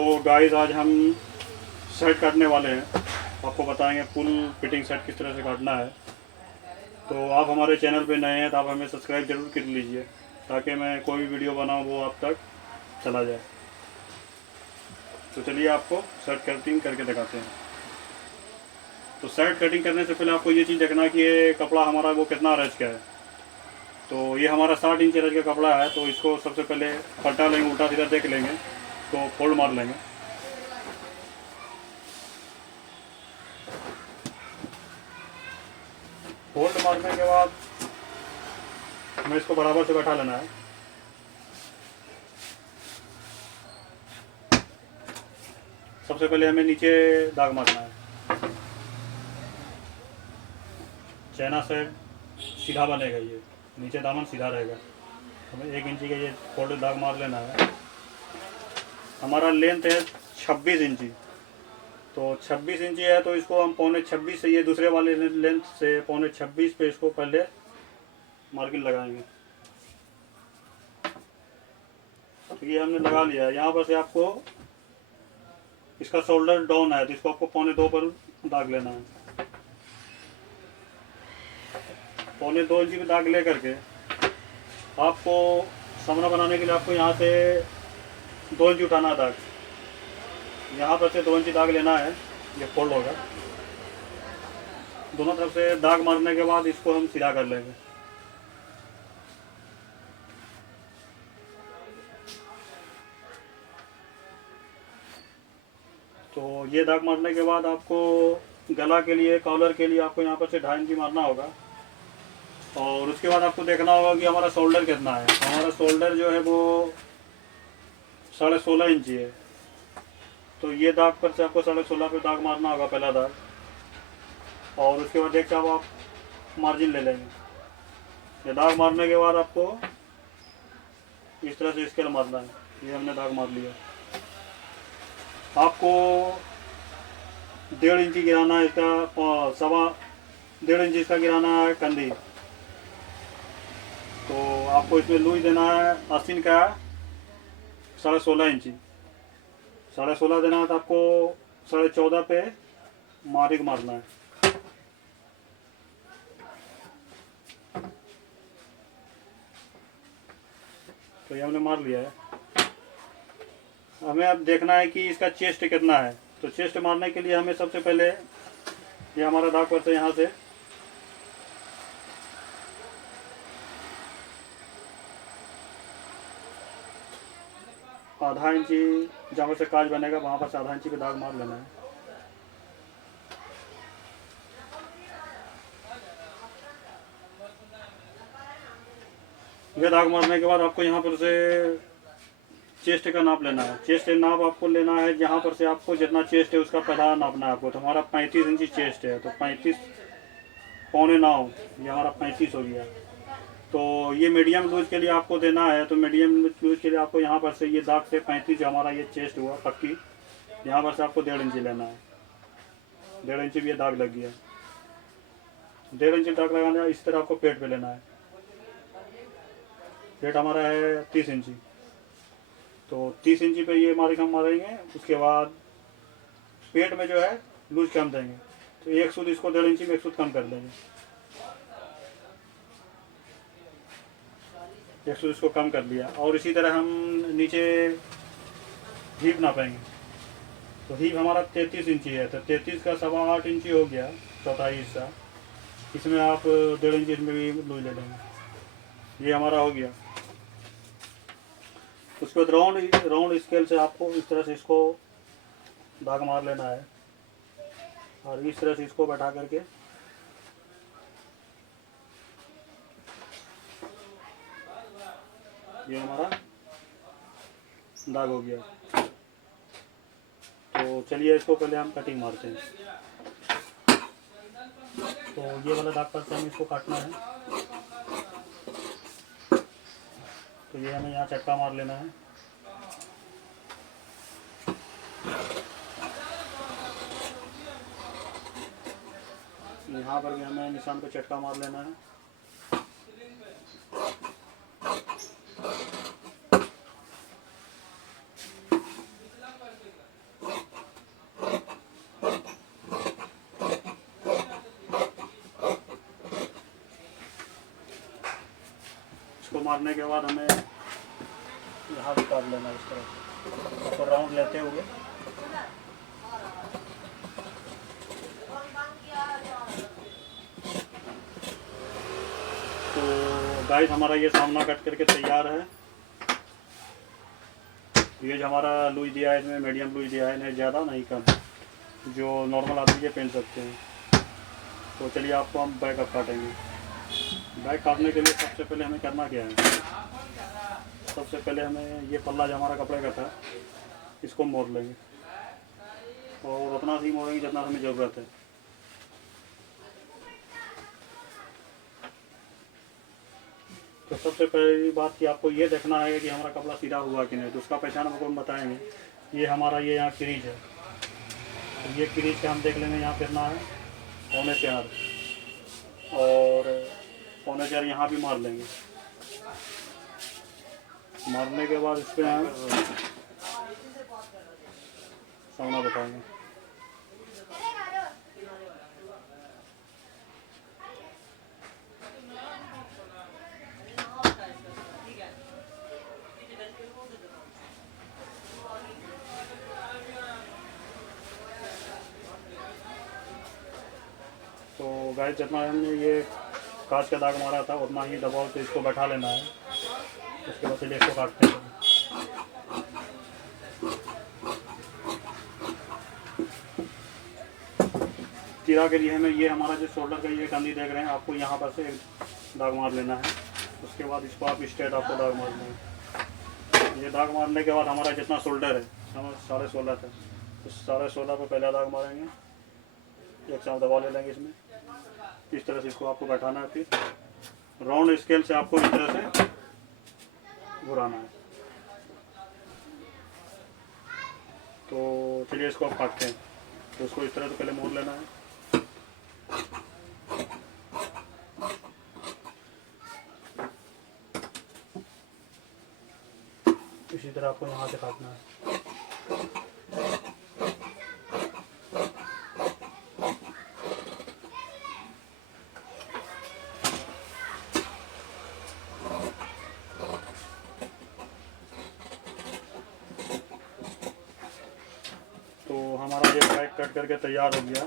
तो गाइस आज हम शर्ट काटने वाले हैं। आपको बताएंगे फुल फिटिंग शर्ट किस तरह से काटना है। तो आप हमारे चैनल पे नए हैं तो आप हमें सब्सक्राइब जरूर कर लीजिए ताकि मैं कोई भी वीडियो बनाऊँ वो आप तक चला जाए। तो चलिए आपको शर्ट कटिंग करके दिखाते हैं। तो शर्ट कटिंग करने से पहले आपको ये चीज़ देखना कि ये कपड़ा हमारा वो कितना रज का है। तो ये हमारा 60 इंच रज का कपड़ा है। तो इसको सबसे पहले पलटा लेंगे, उल्टा सीधा देख लेंगे, तो फोल्ड मार लेंगे। फोल्ड मारने के बाद हमें इसको बराबर से बैठा लेना है। सबसे पहले हमें नीचे दाग मारना है। चैना से सीधा बनेगा, ये नीचे दामन सीधा रहेगा। हमें 1 इंची का ये फोल्ड दाग मार लेना है। हमारा लेंथ है 26 इंची। तो 26 इंची है तो इसको हम 25.26 से, ये दूसरे वाले लेंथ से 25.26 पे इसको पहले मार्किंग लगाएंगे। तो ये हमने लगा लिया है। यहाँ पर से आपको इसका शोल्डर डाउन है तो इसको आपको 2.25 पर दाग लेना है। 2.25 इंची पे दाग ले करके आपको सामना बनाने के लिए आपको यहाँ से 2 इंची उठाना है दाग। यहाँ पर से 2 इंची दाग लेना है, ये फोल्ड होगा। दोनों तरफ से दाग मारने के बाद इसको हम सीधा कर लेंगे। तो ये दाग मारने के बाद आपको गला के लिए, कॉलर के लिए आपको यहाँ पर से 2.5 इंची मारना होगा। और उसके बाद आपको देखना होगा कि हमारा शोल्डर कितना है। हमारा शोल्डर जो है वो 16.5 इंची है। तो ये दाग पर से आपको 16.5 पे दाग मारना होगा, पहला दाग। और उसके बाद एक आप मार्जिन ले लेंगे। ये दाग मारने के बाद आपको इस तरह से स्केल मारना है। ये हमने दाग मार लिया। आपको 1.5 इंची गिराना है इसका, 1.5 इंची इसका गिराना है कंधी। तो आपको इसमें लूज देना है आस्तीन का 16.5 इंची। 16.5 देना है तो आपको 14.5 पे मार्क मारना है। तो ये हमने मार लिया है। हमें अब देखना है कि इसका चेस्ट कितना है। तो चेस्ट मारने के लिए हमें सबसे पहले ये हमारा दाग पर से यहाँ से आधा इंची, जहाँ से काज बनेगा वहाँ पर से आधा इंची पे दाग मार लेना है। ये दाग मारने के बाद आपको यहाँ पर से चेस्ट का नाप लेना है। चेस्ट नाप आपको लेना है जहाँ पर से आपको जितना चेस्ट है उसका पता नापना है आपको। तो हमारा 35 इंची चेस्ट है, तो 35 9.25 ये हमारा 35 हो गया। तो ये मीडियम लूज के लिए आपको देना है। तो मीडियम लूज के लिए आपको यहाँ पर से ये दाग से 35 जो हमारा ये चेस्ट हुआ पक्की, यहाँ पर से आपको 1.5 इंची लेना है। 1.5 इंची भी ये दाग लग गया। 1.5 इंची दाग लगाना है। इस तरह आपको पेट पे लेना है। पेट हमारा है 30 इंची। तो 30 इंची पे ये मार्क हम मारेंगे। उसके बाद पेट में जो है लूज कम देंगे। तो एक सूद इसको 1.5 इंची में एक सूद कम कर लेंगे। एक सूद इसको कम कर लिया। और इसी तरह हम नीचे हीप नापेंगे। तो हीप हमारा 33 इंची है। तो 33 का 8.25 इंची हो गया, चौथाई हिस्सा। इसमें आप 1.5 इंची में भी लूज ले लेंगे। ये हमारा हो गया। उसके बाद राउंड स्केल से आपको इस तरह से इसको दाग मार लेना है। और इस तरह से इसको बैठा करके ये हमारा दाग हो गया। तो चलिए इसको पहले हम कटिंग मारते हैं। तो ये वाला दाग पर से हमें इसको काटना है। तो ये हमें यहाँ चटका मार लेना है। यहाँ पर भी हमें निशान पे चटका मार लेना है। मारने के बाद हमें यहाँ भी काट लेना इस तरह तो राउंड लेते हुए। तो गाइस हमारा ये सामना कट करके तैयार है। ये जो हमारा लूज दिया है इसमें मीडियम लूज दिया है, नहीं ज़्यादा नहीं कम, जो नॉर्मल आदमी ये पहन सकते हैं। तो चलिए आपको हम बैक अब काटेंगे। बैक काटने के लिए सबसे पहले हमें करना क्या है, सबसे पहले हमें ये पल्ला जो हमारा कपड़े का था इसको मोड़ लेंगे और उतना ही मोड़ेंगे जितना हमें ज़रूरत है। तो सबसे पहली बात कि आपको ये देखना है कि हमारा कपड़ा सीधा हुआ कि नहीं, तो उसका पहचान हमको हम बताएंगे। ये हमारा ये यहाँ क्रीज है, तो ये क्रीज का हम देख लेंगे, यहाँ फिरना है 3.25 और 3.25 यहाँ भी मार लेंगे। मारने के बाद इस पर हम सामना बताएंगे। तो गाइस जितना हमने ये कांच का दाग मारा था उतना ही दबाव से इसको बैठा लेना है। उसके बाद चलिए इसको काटते हैं। तीरा के लिए हमें ये हमारा जो शोल्डर का ये कंधी देख रहे हैं, आपको यहाँ पर से दाग मार लेना है। उसके बाद इसको आप स्ट्रेट आपको दाग मारना है। ये दाग मारने के बाद हमारा जितना शोल्डर है हमारा 16.5 था, तो 16.5 पर पहला दाग मारेंगे। एक साथ दबा ले लेंगे इसमें, इस तरह से इसको आपको बैठाना है। फिर राउंड स्केल से आपको इस तरह से घुराना है। तो चलिए इसको आप काटते हैं। तो उसको इस तरह से पहले मोड़ लेना है। इसी तरह आपको यहाँ से काटना है। तो हमारा ये बैक कट करके तैयार हो गया।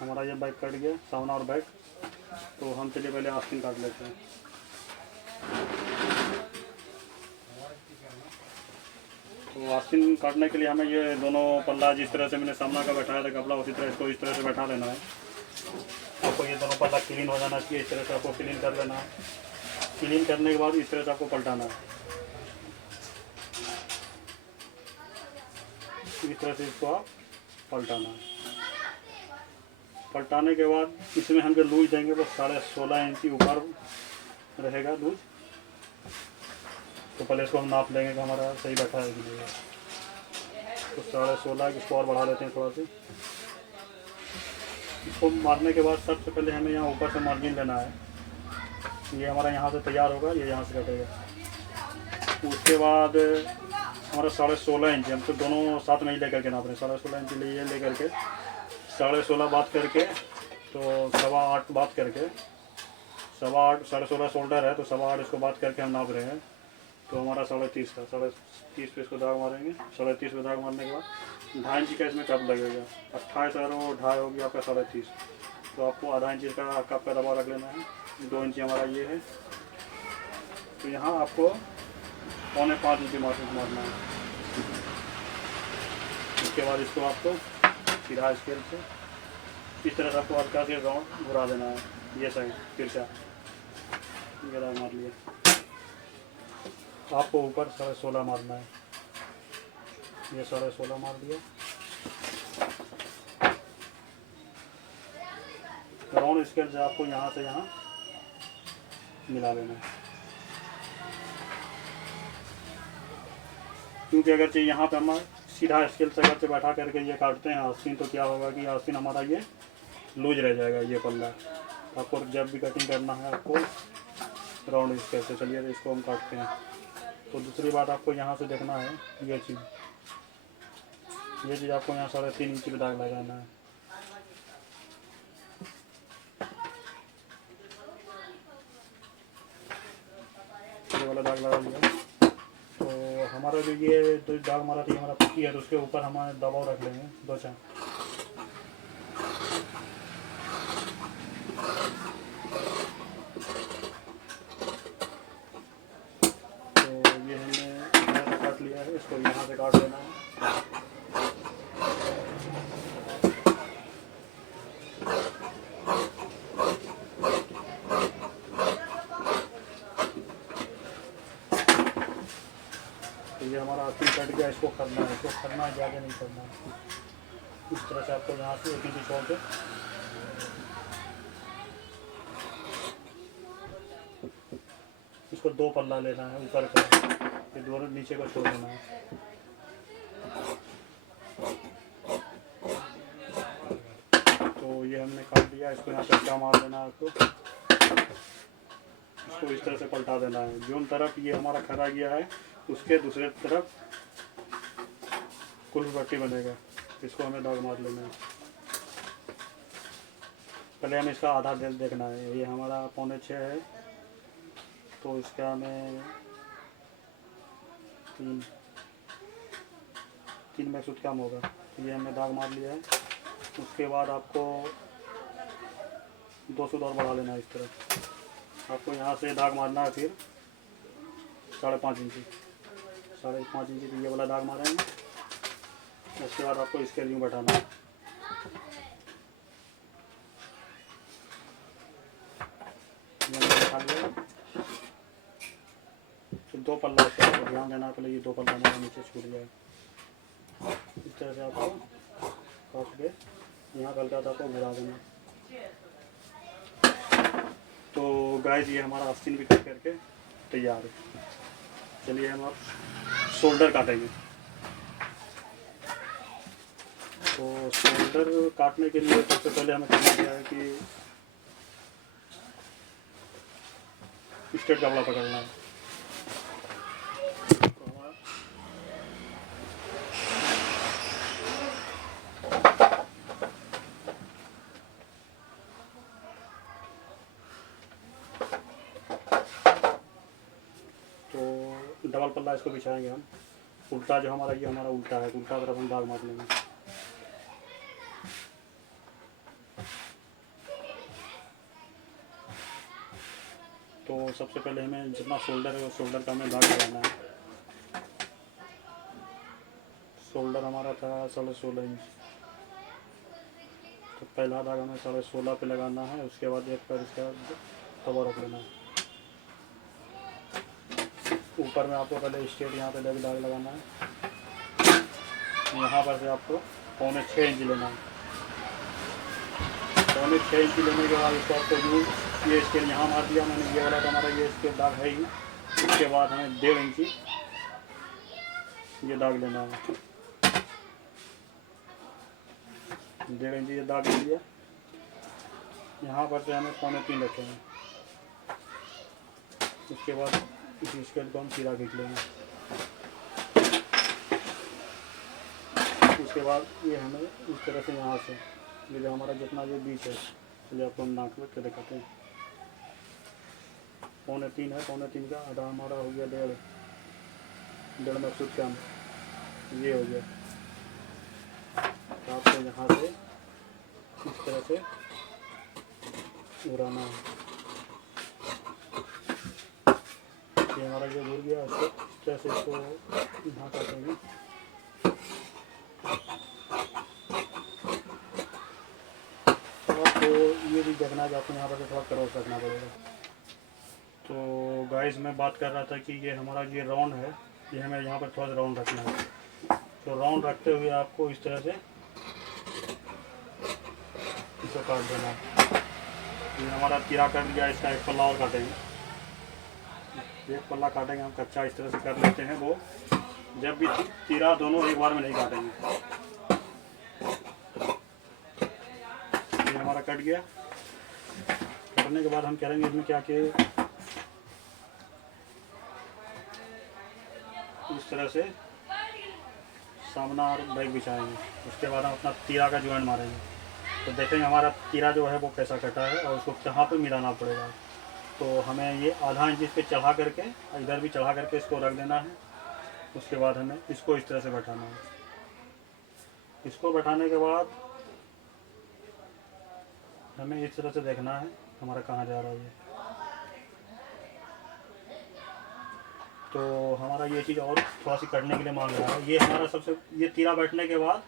हमारा ये बैक कट गया, सामना और बैक। तो हम चलिए पहले आस्तीन काट लेते हैं। तो आस्तीन काटने के लिए हमें ये दोनों पल्ला जिस तरह से मैंने सामना का बैठाया था कपड़ा, उसी तरह इसको इस तरह से बैठा लेना है। आपको ये दोनों पल्ला क्लीन हो जाना चाहिए, इस तरह से आपको क्लीन कर लेना है। क्लीन करने के बाद इस तरह से आपको पलटाना है। इस तरह से इसको आप पलटाना है। पलटाने के बाद इसमें हम जो लूज देंगे वो 16.5 इंची ऊपर रहेगा लूज। तो पहले इसको हम नाप लेंगे कि हमारा सही बैठा है कि नहीं है। तो 16.5 इसको और बढ़ा लेते हैं थोड़ा सा। इसको मारने के बाद सबसे पहले हमें यहाँ ऊपर से मार्जिन लेना है। ये हमारा यहाँ से तैयार होगा, ये यहाँ से कटेगा। उसके बाद हमारा 16.5 इंच, हम तो दोनों साथ में ही लेकर के नाप रहे हैं। 16.5 इंच लिए लेकर के 16.5 बात करके, तो 8.25 बात करके, 8.25 16.5 शोल्डर है तो 8.25 इसको बात करके हम नाप रहे हैं। तो हमारा 30.5 था, 30.5 पे इसको दाग मारेंगे। 30.5 पे दाग मारने के बाद 2.5 इंच का इसमें कप लगेगा। 28 और 2.5 हो गया आपका 30.5। तो आपको आधा इंच का कप का दबा रख लेना है। 2 इंच हमारा ये है। तो यहाँ आपको 4.25 इंच मारना है। उसके बाद इसको आपको सीधा स्केल से इस तरह से आपको हल्का से राउंड घुरा देना है। ये साइड फिर से ये दाग मार लिया। आपको ऊपर 16.5 मारना है। ये 16.5 मार दिया। राउंड स्केल से आपको यहाँ से यहाँ मिला लेना है। क्योंकि अगर चाहिए यहाँ पे हम सीधा स्केल से अगर से बैठा करके ये काटते हैं आस्तीन, तो क्या होगा कि आस्तीन हमारा ये लूज रह जाएगा ये पल्ला। आपको जब भी कटिंग करना है आपको राउंड स्केल से। चलिए तो इसको हम काटते हैं। तो दूसरी बात आपको यहाँ से देखना है ये चीज़ आपको यहाँ 3.5 इंच का दाग लगाना है। वाला दाग लगा लिया। तो हमारा जो ये जो दाग मारा था, हमारा पक्की है, तो उसके ऊपर हमारे दबाव रख लेंगे 2-4। तो ये हमने यहाँ से काट लिया है, इसको यहाँ से काट लेना है। तो ये हमारा आखिर कट गया, इसको करना है, इसको करना है, ज़्यादा नहीं करना है। इस तरह से आपको यहाँ से 1 इंच छोड़ के इसको 2 पल्ला लेना है ऊपर का, ये दोनों नीचे को छोड़ देना है। तो ये हमने काट दिया, इसको यहाँ पे क्या मार देना है आपको, इसको इस तरह से पलटा देना है। जो तरफ ये हमारा खरा गया है उसके दूसरे तरफ कुल्फ पट्टी बनेगा, इसको हमें दाग मार लेना है। पहले हमें इसका आधा देखना है, ये हमारा 5.25 है, तो इसका हमें 3 में सूट कम होगा। ये हमने दाग मार लिया है। उसके बाद आपको 2 सूट और बढ़ा लेना है। इस तरह आपको यहाँ से दाग मारना है, फिर 5.5 इंची 5.5 इंची तो ये वाला दाग मारेंगे। उसके बाद आपको इसके यूँ बैठाना है। बैठा लिया, तो 2 पल्ला इसका आपको ध्यान देना है, पहले ये 2 पल्ला हमारा नीचे छूट जाए। इस तरह से आपको काट के यहाँ हल्का सा आपको घुरा देना। तो गाइस ये हमारा आस्तीन भी कट करके तैयार है। चलिए हम अब शोल्डर काटेंगे। तो शोल्डर काटने के लिए सबसे पहले हमें करना क्या है कि स्ट्रेट कपड़ा पकड़ना है। तो डबल पल्ला इसको बिछाएंगे हम। उल्टा जो हमारा ये हमारा उल्टा है, उल्टा तरफ हम दाग मार लेंगे। तो सबसे पहले हमें जितना शोल्डर है उस शोल्डर का हमें दाग लगाना है। शोल्डर हमारा था 16.5 इंच, तो पहला दाग हमें 16.5 पे लगाना है। उसके बाद एक पर इसका दबाव रख लेना है। ऊपर में आपको पहले स्ट्रेट यहाँ पे दाग लगाना है। यहाँ पर से आपको 5.25 इंच लेना है। 5.25 इंच लेने के बाद इसको आपको यूँ ये स्केल यहाँ मार दिया मैंने, ये वाला तो हमारा ये स्केल दाग है ही। उसके बाद हमें 1.5 इंची ये दाग लेना है। 1.5 इंची ये दाग ले लिया। यहाँ पर से हमें 3.25 रखेंगे। उसके बाद इस स्केल को हम सीधा खींच लेंगे। उसके बाद ये हमें इस तरह से यहाँ से ये जो हमारा जितना ये बीच है, चलिए आपको हम नाक में दिखाते हैं। 3.25 है, 3.25 का आधा हमारा हो गया 1.5 में सूट कम ये हो गया। तो आपको यहाँ से इस तरह से उड़ाना है। ये हमारा जो घूर गया उसको इस तरह से इसको यहाँ काटेंगे। तो ये भी देखना कि आपको यहाँ पर थोड़ा क्रॉस रखना पड़ेगा। तो गाइस मैं बात कर रहा था कि ये हमारा ये राउंड है, ये हमें यहाँ पर थोड़ा सा राउंड रखना है। तो राउंड रखते हुए आपको इस तरह से इसको काट देना है। ये हमारा तीरा कट गया, इसका एक पल्ला और काटेंगे। एक पल्ला काटेंगे हम कच्चा, इस तरह से कर लेते हैं। वो जब भी तीरा दोनों एक बार में नहीं काटेंगे। ये हमारा कट गया। कटने के बाद हम करेंगे इसमें क्या कि इस तरह से सामना और बैक बिछाएंगे। उसके बाद हम अपना तीरा का जॉइंट मारेंगे। तो देखेंगे हमारा तीरा जो है वो कैसा कटा है और उसको कहाँ पे मिलाना पड़ेगा। तो हमें ये आधा इंच इस पे चढ़ा करके, इधर भी चढ़ा करके इसको रख देना है। उसके बाद हमें इसको इस तरह से बैठाना है। इसको बैठाने के बाद हमें इस तरह से देखना है हमारा कहाँ जा रहा है ये। तो हमारा ये चीज़ और थोड़ा सी करने के लिए मांग रहा है। ये हमारा सबसे, ये तीरा बैठने के बाद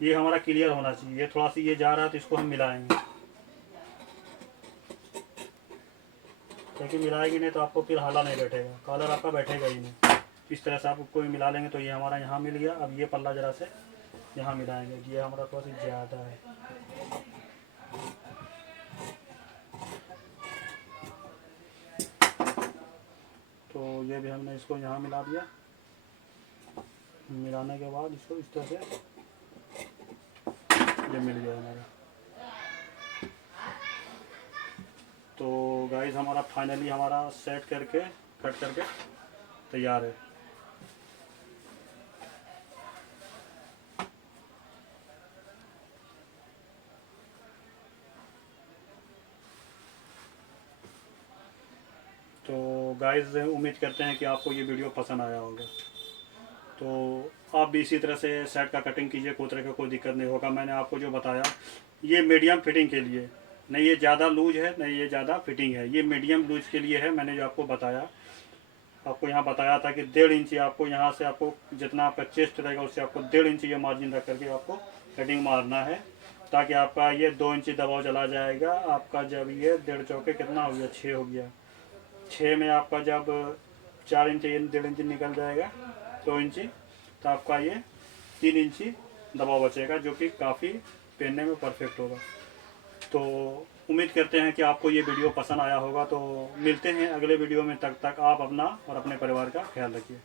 ये हमारा क्लियर होना चाहिए। ये थोड़ा सी ये जा रहा है तो इसको हम मिलाएंगे, क्योंकि मिलाएंगे नहीं तो आपको फिर हाला नहीं बैठेगा, कॉलर आपका बैठेगा ही नहीं। इस तरह से आप उसको भी मिला लेंगे तो ये हमारा यहाँ मिल गया। अब ये पल्ला ज़रा से यहाँ मिलाएंगे, ये हमारा थोड़ा सा ज़्यादा है। तो ये भी हमने इसको यहाँ मिला दिया। मिलाने के बाद इसको इस तरह से ये मिल गया हमारा। तो गाइस हमारा फाइनली हमारा सेट करके कट करके तैयार है। तो गाइस उम्मीद करते हैं कि आपको ये वीडियो पसंद आया होगा। तो आप भी इसी तरह से सेट का कटिंग कीजिए, कोई तरह का कोई दिक्कत नहीं होगा। मैंने आपको जो बताया ये मीडियम फिटिंग के लिए, नहीं ये ज़्यादा लूज है नहीं ये ज़्यादा फिटिंग है, ये मीडियम लूज के लिए है। मैंने जो आपको बताया, आपको यहाँ बताया था कि 1.5 इंची आपको यहाँ से, आपको जितना आपका चेस्ट रहेगा उससे आपको 1.5 इंची ये मार्जिन रख करके आपको कटिंग मारना है, ताकि आपका ये 2 इंची दबाव चला जाएगा। आपका जब ये 1.5 चौके कितना हो गया, 6 हो गया। 6 में आपका जब 4 इंची 1.5 इंची निकल जाएगा, 2 इंची, तो आपका ये 3 इंची दबाव बचेगा, जो कि काफ़ी पहनने में परफेक्ट होगा। तो उम्मीद करते हैं कि आपको ये वीडियो पसंद आया होगा। तो मिलते हैं अगले वीडियो में, तब तक आप अपना और अपने परिवार का ख्याल रखिए।